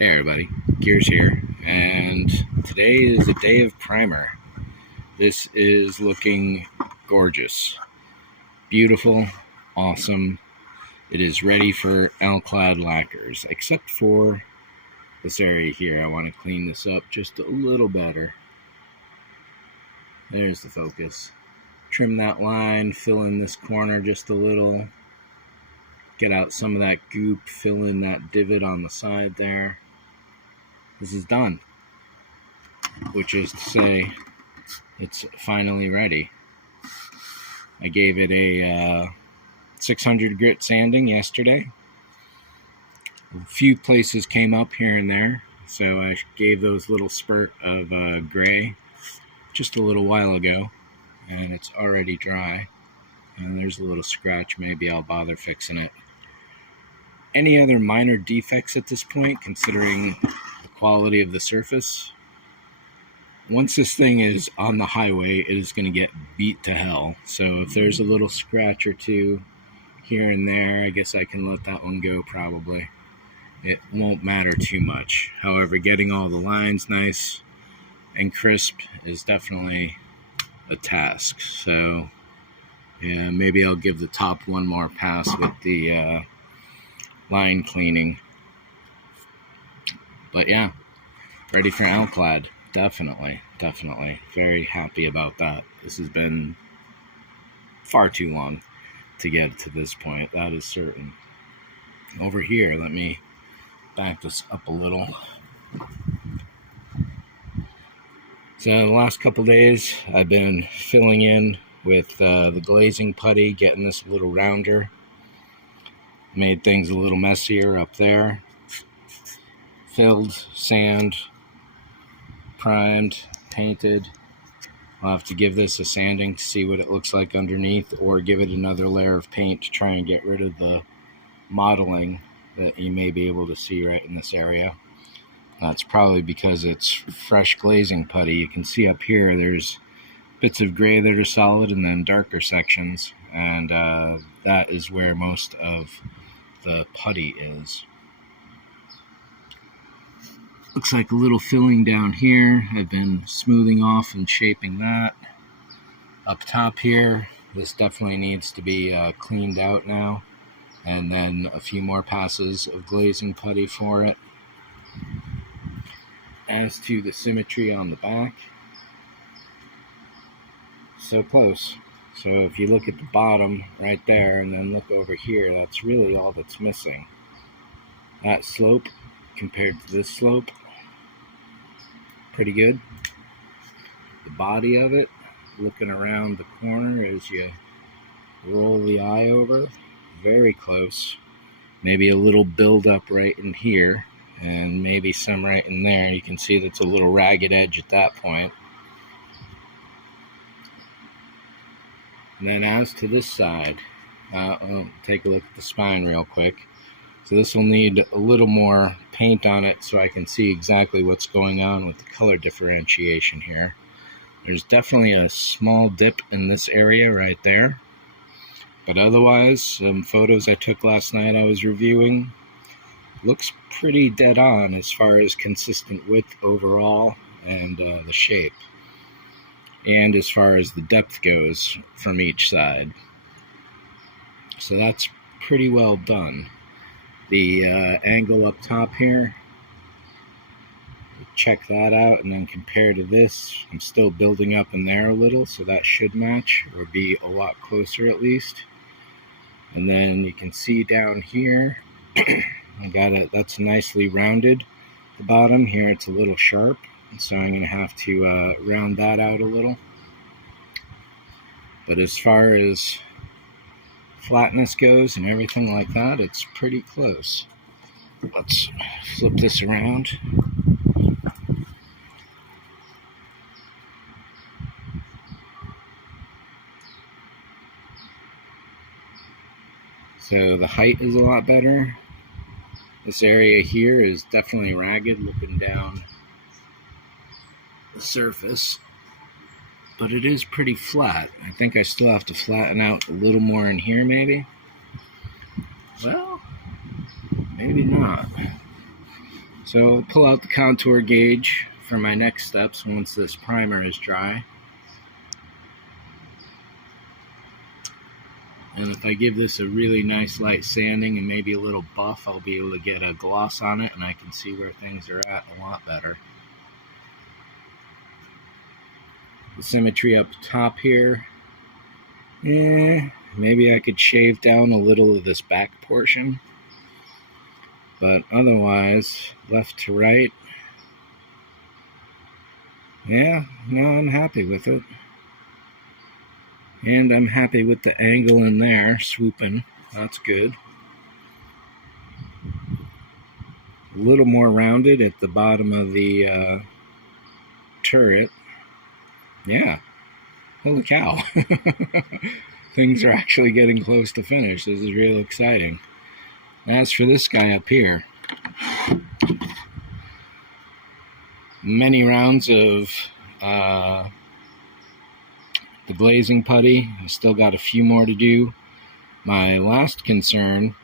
Hey everybody, Gears here, and today is a day of primer. This is looking gorgeous, beautiful, awesome. It is ready for alclad lacquers, except for this area here. I want to clean this up just a little better. There's the focus. Trim that line, fill in this corner just a little, get out some of that goop, fill in that divot on the side there. This is done, which is to say it's finally ready. I gave it a 600 grit sanding yesterday. A few places came up here and there, so I gave those little spurt of gray just a little while ago, and it's already dry. And there's a little scratch. Maybe I'll bother fixing it. Any other minor defects at this point, considering the quality of the surface? Once this thing is on the highway, it is going to get beat to hell. So if there's a little scratch or two here and there, I guess I can let that one go probably. It won't matter too much. However, getting all the lines nice and crisp is definitely a task. So yeah, maybe I'll give the top one more pass with the line cleaning. But yeah, ready for alclad. Definitely. Very happy about that. This has been far too long to get to this point, that is certain. Over here, let me back this up a little. So the last couple days, I've been filling in with the glazing putty, getting this a little rounder. Made things a little messier up there. Filled, sand, primed, painted. I'll have to give this a sanding to see what it looks like underneath, or give it another layer of paint to try and get rid of the mottling that you may be able to see right in this area. That's probably because it's fresh glazing putty. You can see up here there's bits of gray that are solid and then darker sections, and that is where most of the putty is. Looks like a little filling down here. I've been smoothing off and shaping that. Up top here, this definitely needs to be cleaned out now, and then a few more passes of glazing putty for it. As to the symmetry on the back, so close. So if you look at the bottom right there and then look over here, that's really all that's missing. That slope compared to this slope, pretty good. The body of it, looking around the corner as you roll the eye over, very close. Maybe a little buildup right in here, and maybe some right in there. You can see that's a little ragged edge at that point. And then as to this side, I'll take a look at the spine real quick. So this will need a little more paint on it so I can see exactly what's going on with the color differentiation here. There's definitely a small dip in this area right there. But otherwise, some photos I took last night I was reviewing, looks pretty dead on as far as consistent width overall and the shape. And as far as the depth goes from each side. So that's pretty well done. The angle up top here, check that out, and then compare to this. I'm still building up in there a little, so that should match or be a lot closer at least. And then you can see down here, I got it, that's nicely rounded. The bottom here, it's a little sharp. So I'm going to have to round that out a little. But as far as flatness goes and everything like that, it's pretty close. Let's flip this around. So the height is a lot better. This area here is definitely ragged looking down the surface, but it is pretty flat. I think I still have to flatten out a little more in here maybe. Well, maybe not. So I'll pull out the contour gauge for my next steps once this primer is dry. And if I give this a really nice light sanding and maybe a little buff, I'll be able to get a gloss on it and I can see where things are at a lot better. The symmetry up top here, maybe I could shave down a little of this back portion, but otherwise, left to right, no, I'm happy with it. And I'm happy with the angle in there, swooping, that's good. A little more rounded at the bottom of the turret. Yeah, holy cow. Things are actually getting close to finish. This is real exciting. As for this guy up here, many rounds of the glazing putty. I still got a few more to do. My last concern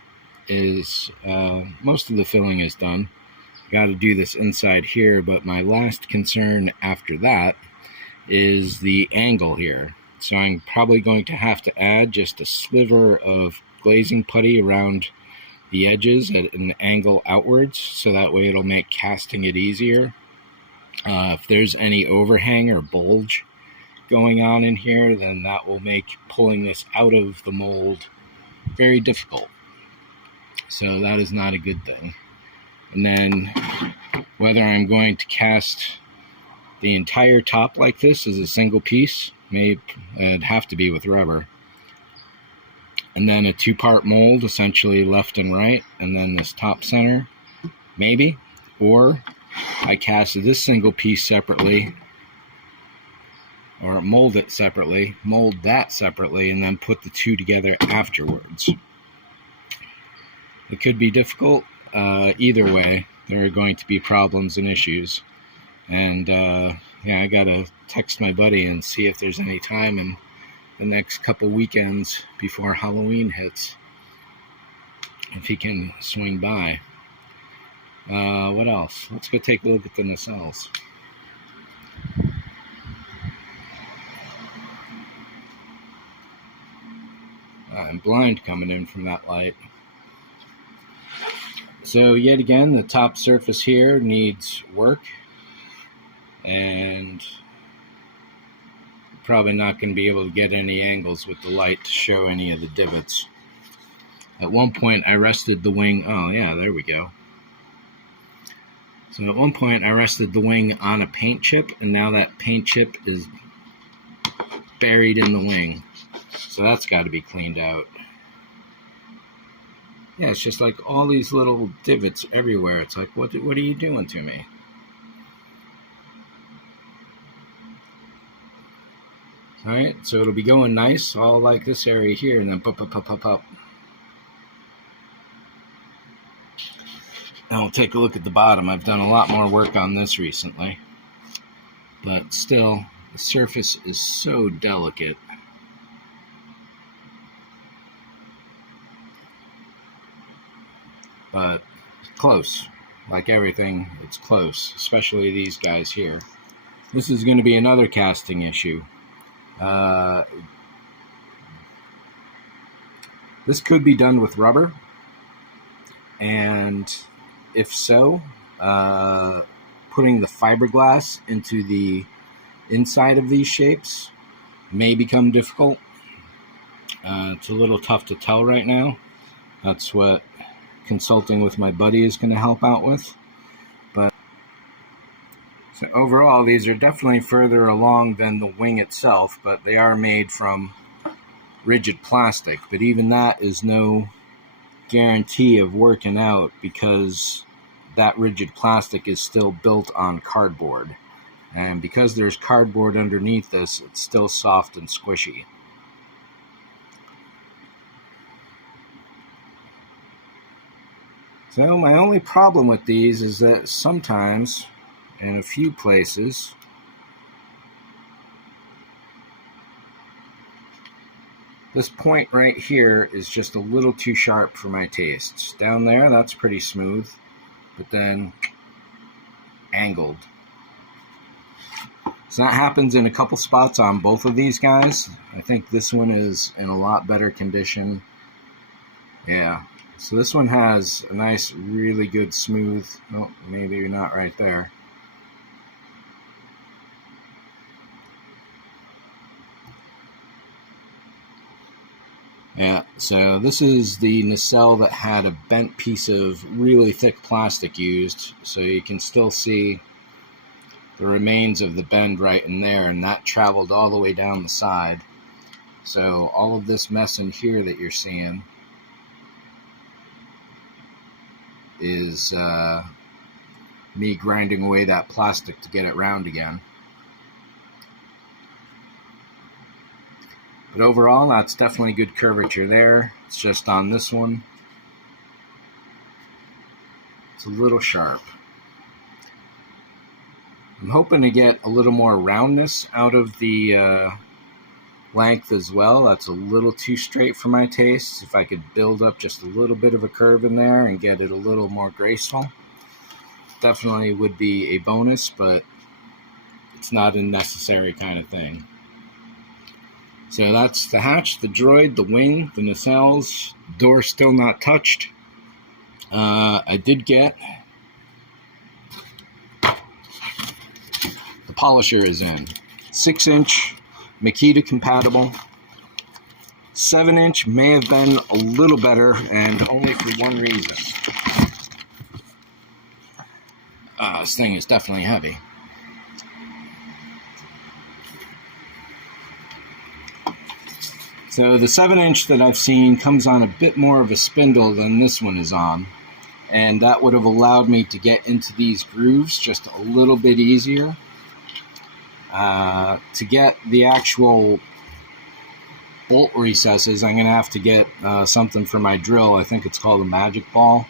is most of the filling is done. Got to do this inside here, but my last concern after that is the angle here. So I'm probably going to have to add just a sliver of glazing putty around the edges at an angle outwards, so that way it'll make casting it easier. If there's any overhang or bulge going on in here, then that will make pulling this out of the mold very difficult. So that is not a good thing. And then whether I'm going to cast the entire top like this as a single piece, it'd have to be with rubber. And then a two-part mold, essentially left and right, and then this top center, maybe. Or I cast this single piece separately, or mold it separately, mold that separately, and then put the two together afterwards. It could be difficult. Either way, there are going to be problems and issues. And I gotta text my buddy and see if there's any time in the next couple weekends before Halloween hits, if he can swing by. What else? Let's go take a look at the nacelles. I'm blind coming in from that light. So yet again, the top surface here needs work, and probably not going to be able to get any angles with the light to show any of the divots. At one point I rested the wing, oh yeah, there we go. So at one point I rested the wing on a paint chip, and now that paint chip is buried in the wing. So that's got to be cleaned out. Yeah, it's just like all these little divots everywhere. It's like, what are you doing to me? Alright, so it'll be going nice, all like this area here, and then pop. Now we'll take a look at the bottom. I've done a lot more work on this recently, but still, the surface is so delicate. But close. Like everything, it's close, especially these guys here. This is going to be another casting issue. This could be done with rubber, and if so, putting the fiberglass into the inside of these shapes may become difficult. It's a little tough to tell right now. That's what consulting with my buddy is going to help out with. But so overall, these are definitely further along than the wing itself, but they are made from rigid plastic. But even that is no guarantee of working out, because that rigid plastic is still built on cardboard. And because there's cardboard underneath this, it's still soft and squishy. So my only problem with these is that sometimes, in a few places, this point right here is just a little too sharp for my tastes. Down there, that's pretty smooth, but then angled. So that happens in a couple spots on both of these guys. I think this one is in a lot better condition. Yeah, so this one has a nice, really good smooth, oh, maybe you're not right there. Yeah, so this is the nacelle that had a bent piece of really thick plastic used, so you can still see the remains of the bend right in there, and that traveled all the way down the side. So all of this mess in here that you're seeing is me grinding away that plastic to get it round again. But overall, that's definitely good curvature there. It's just on this one, it's a little sharp. I'm hoping to get a little more roundness out of the length as well. That's a little too straight for my taste. If I could build up just a little bit of a curve in there and get it a little more graceful, definitely would be a bonus, but it's not a necessary kind of thing. So that's the hatch, the droid, the wing, the nacelles, door still not touched. I did get the polisher is in. 6-inch Makita compatible. 7-inch may have been a little better, and only for one reason. This thing is definitely heavy. So the 7-inch that I've seen comes on a bit more of a spindle than this one is on, and that would have allowed me to get into these grooves just a little bit easier. To get the actual bolt recesses, I'm going to have to get something for my drill. I think it's called a magic ball.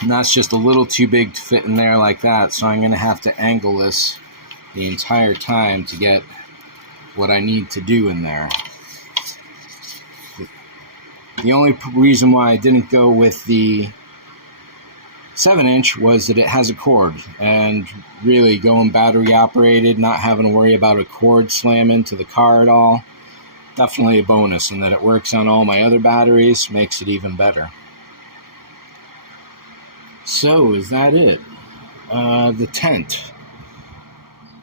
And that's just a little too big to fit in there like that, so I'm going to have to angle this the entire time to get what I need to do in there. The only reason why I didn't go with the 7-inch was that it has a cord, and really going battery operated, not having to worry about a cord slamming to the car at all, definitely a bonus. And that it works on all my other batteries makes it even better. So is that it? The tent.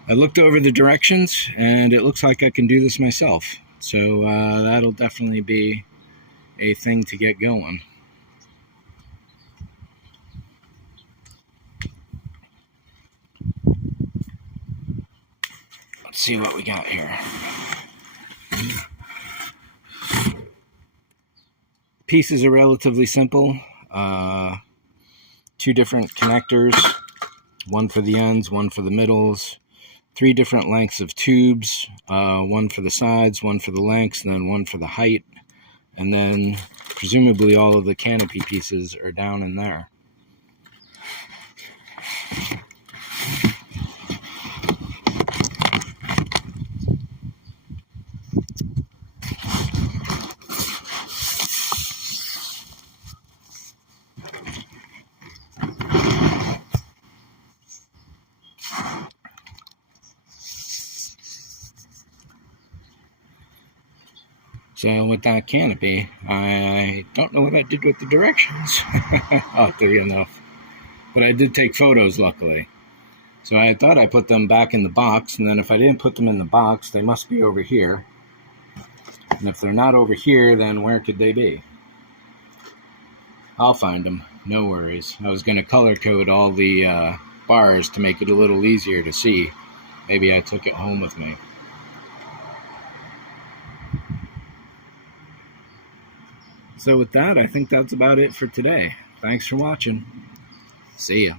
I looked over the directions and it looks like I can do this myself, so that'll definitely be a thing to get going. Let's see what we got here. Pieces are relatively simple. 2 different connectors, one for the ends, one for the middles, 3 different lengths of tubes, one for the sides, one for the lengths, and then one for the height. And then presumably all of the canopy pieces are down in there. So with that canopy, I don't know what I did with the directions, oddly enough. But I did take photos, luckily. So I thought I put them back in the box, and then if I didn't put them in the box, they must be over here. And if they're not over here, then where could they be? I'll find them, no worries. I was going to color code all the bars to make it a little easier to see. Maybe I took it home with me. So with that, I think that's about it for today. Thanks for watching. See ya.